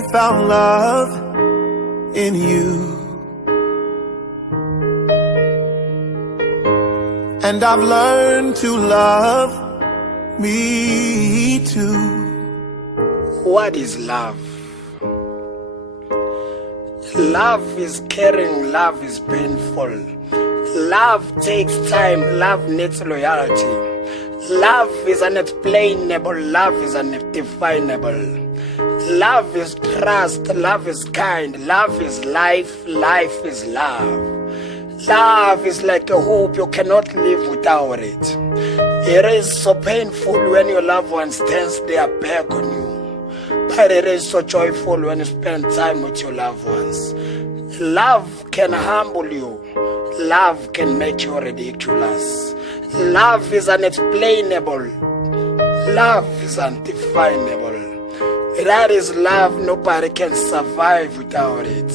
I found love in you, and I've learned to love me too. What is love? Love is caring, love is painful. Love takes time, love needs loyalty. Love is unexplainable, love is undefinable. Love is trust, love is kind, love is life, life is love. Love is like a hope, you cannot live without it. It is so painful when your loved ones turn their back on you, but it is so joyful when you spend time with your loved ones. Love can humble you. Love can make you ridiculous. Love is unexplainable. Love is undefinable. That is love. Nobody can survive without it.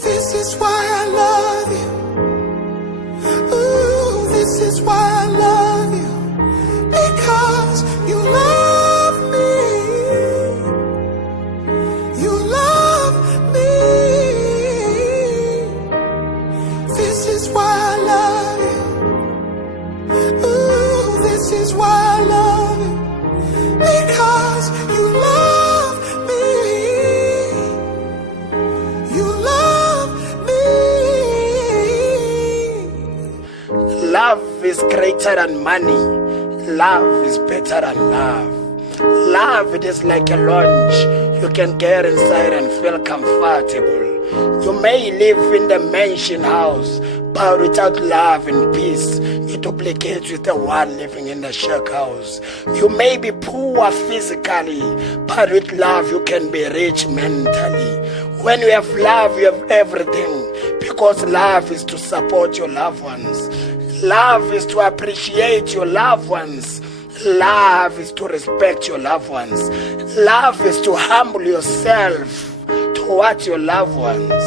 This is why I love you. Ooh, this is why I love you. Because you love me. You love me. This is why I love you. Ooh, this is why I love you. Because you love me. You love me. Love is greater than money. Love is better than love. Love, it is like a lounge. You can get inside and feel comfortable. You may live in the mansion house, but without love and peace, you duplicate with the one living in the shack house. You may be poor physically, but with love you can be rich mentally. When you have love, you have everything, because love is to support your loved ones. Love is to appreciate your loved ones. Love is to respect your loved ones. Love is to humble yourself towards your loved ones.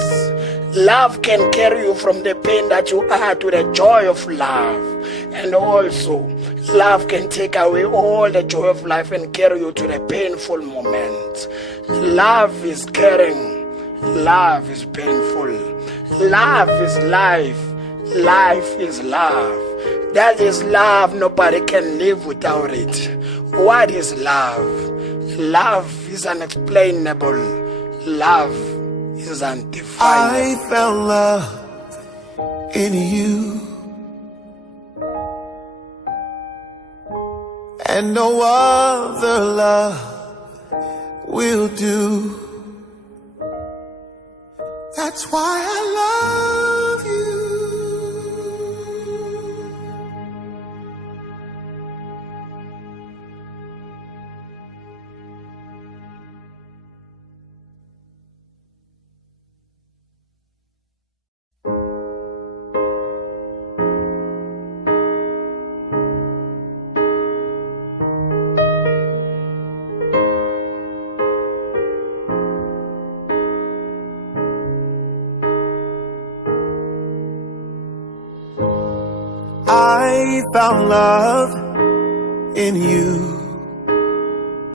Love can carry you from the pain that you are to the joy of love. And also, love can take away all the joy of life and carry you to the painful moment. Love is caring. Love is painful. Love is life. Life is love. That is love. Nobody can live without it. What is love? Love is unexplainable. Love is undefinable. I found love in you, and no other love will do. That's why I love you. I found love in you,